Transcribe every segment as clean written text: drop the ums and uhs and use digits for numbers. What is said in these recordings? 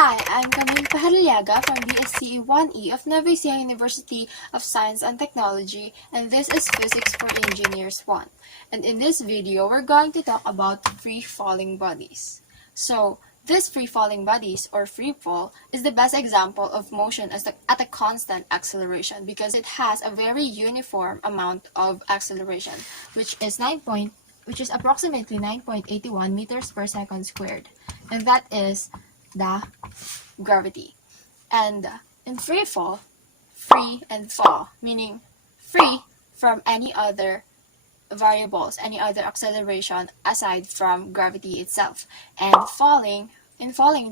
Hi, I'm Camille Pajarillaga from BSCE 1E of Nueva University of Science and Technology, and this is Physics for Engineers 1. And in this video, we're going to talk about free-falling bodies. So, this free-falling bodies, or free fall, is the best example of motion at a constant acceleration because it has a very uniform amount of acceleration, which is approximately 9.81 meters per second squared. And that is the gravity. And in free fall, free and fall, meaning free from any other variables, any other acceleration aside from gravity itself. And falling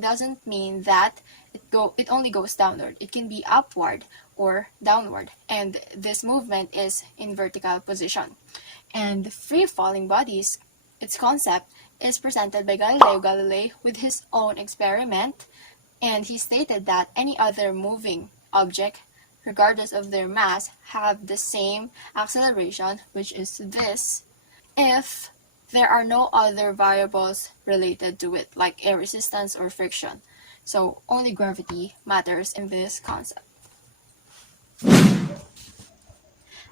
doesn't mean that it only goes downward. It can be upward or downward. And this movement is in vertical position. And free falling bodies, its concept is presented by Galileo Galilei with his own experiment, and he stated that any other moving object, regardless of their mass, have the same acceleration, which is this, if there are no other variables related to it, like air resistance or friction. So only gravity matters in this concept.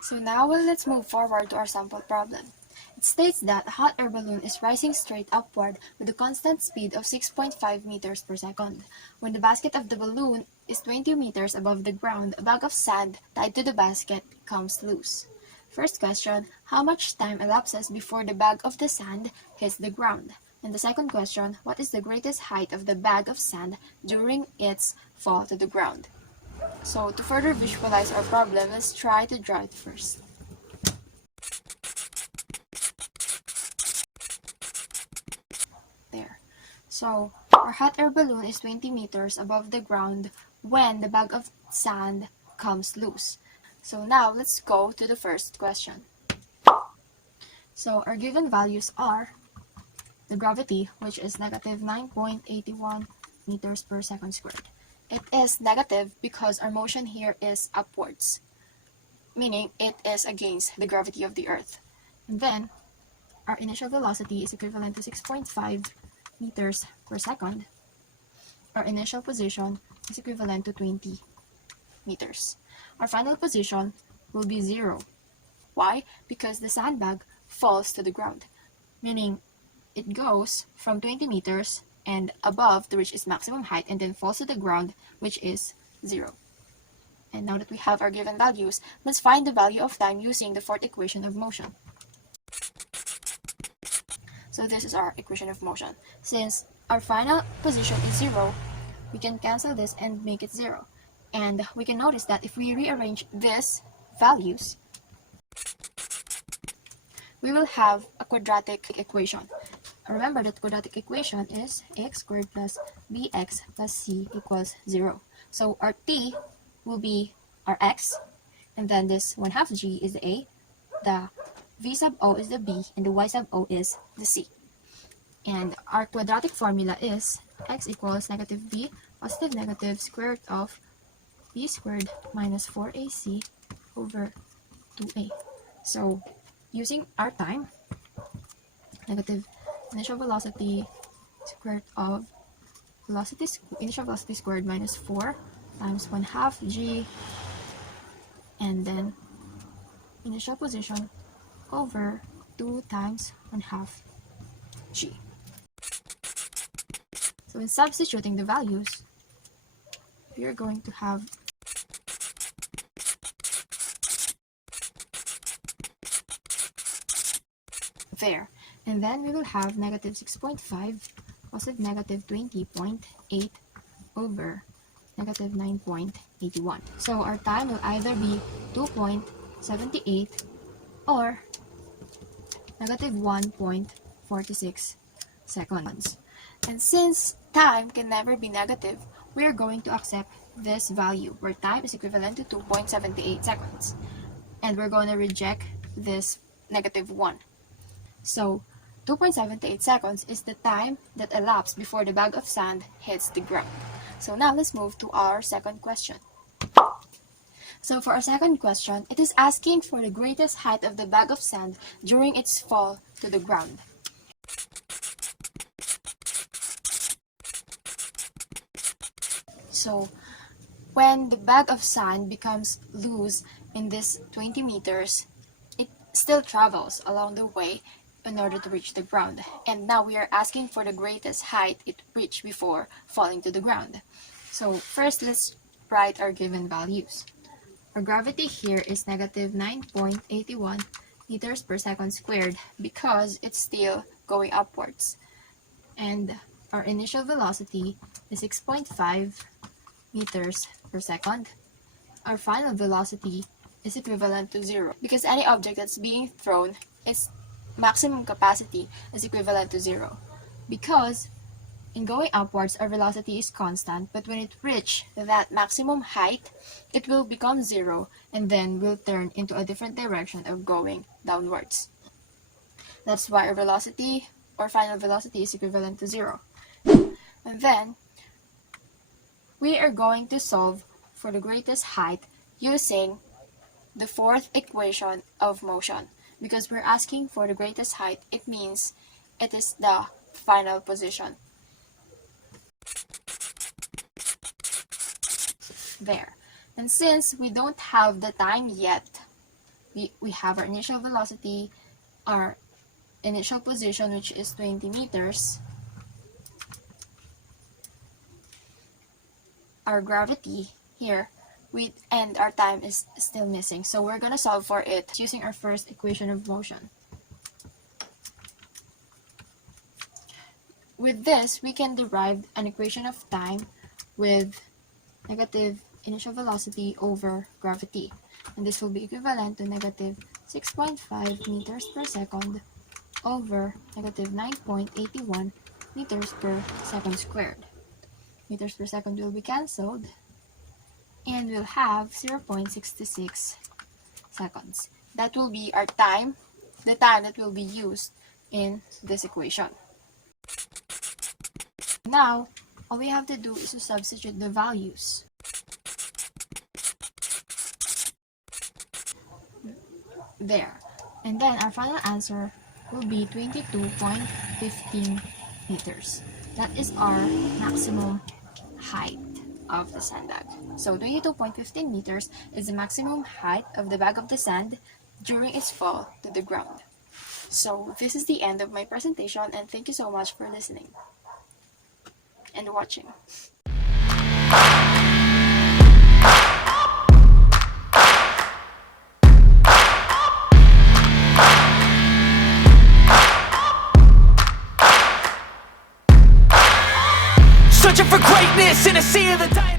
So now let's move forward to our sample problem. It states that a hot air balloon is rising straight upward with a constant speed of 6.5 meters per second. When the basket of the balloon is 20 meters above the ground, a bag of sand tied to the basket comes loose. First question, how much time elapses before the bag of the sand hits the ground? And the second question, what is the greatest height of the bag of sand during its fall to the ground? So to further visualize our problem, let's try to draw it first. There. So our hot air balloon is 20 meters above the ground when the bag of sand comes loose. So now let's go to the first question. So our given values are the gravity, which is negative 9.81 meters per second squared. It is negative because our motion here is upwards, meaning it is against the gravity of the Earth. And then, our initial velocity is equivalent to 6.5 meters per second. Our initial position is equivalent to 20 meters. Our final position will be 0. Why? Because the sandbag falls to the ground, meaning it goes from 20 meters and above to reach its maximum height and then falls to the ground, which is 0. And now that we have our given values, let's find the value of time using the fourth equation of motion. So this is our equation of motion. Since our final position is 0, we can cancel this and make it 0. And we can notice that if we rearrange these values, we will have a quadratic equation. Remember that quadratic equation is x squared plus bx plus c equals 0. So our t will be our x, and then this 1/2 g is the a, the v sub o is the b, and the y sub o is the c. And our quadratic formula is x equals negative b positive negative square root of b squared minus 4ac over 2a. So using our time, negative initial velocity squared of initial velocity squared minus 4 times 1/2 g, and then initial position over 2 times 1/2 g. So in substituting the values, we are going to have there. And then we will have negative 6.5 positive negative 20.8 over negative 9.81. So our time will either be 2.78 or negative 1.46 seconds. And since time can never be negative, we are going to accept this value where time is equivalent to 2.78 seconds. And we're going to reject this negative 1. So 2.78 seconds is the time that elapsed before the bag of sand hits the ground. So now let's move to our second question. So for our second question, it is asking for the greatest height of the bag of sand during its fall to the ground. So when the bag of sand becomes loose in this 20 meters, it still travels along the way in order to reach the ground. And now we are asking for the greatest height it reached before falling to the ground. So first, let's write our given values. Our gravity here is negative 9.81 meters per second squared because it's still going upwards. And our initial velocity is 6.5 meters per second. Our final velocity is equivalent to 0 because any object that's being thrown, its maximum capacity is equivalent to 0. Because in going upwards, our velocity is constant, but when it reaches that maximum height, it will become 0 and then will turn into a different direction of going downwards. That's why our velocity or final velocity is equivalent to 0. And then we are going to solve for the greatest height using the fourth equation of motion. Because we're asking for the greatest height, it means it is the final position. There. And since we don't have the time yet, we have our initial velocity, our initial position, which is 20 meters, our gravity here, and our time is still missing. So we're gonna solve for it using our first equation of motion. With this, we can derive an equation of time with negative initial velocity over gravity. And this will be equivalent to negative 6.5 meters per second over negative 9.81 meters per second squared. Meters per second will be cancelled, and we'll have 0.66 seconds. That will be our time, the time that will be used in this equation. Now, all we have to do is to substitute the values. There. And then our final answer will be 22.15 meters. That is our maximum height of the sand bag. So 22.15 meters is the maximum height of the bag of the sand during its fall to the ground. So this is the end of my presentation, and thank you so much for listening and watching. Searching for greatness in a sea of the dying.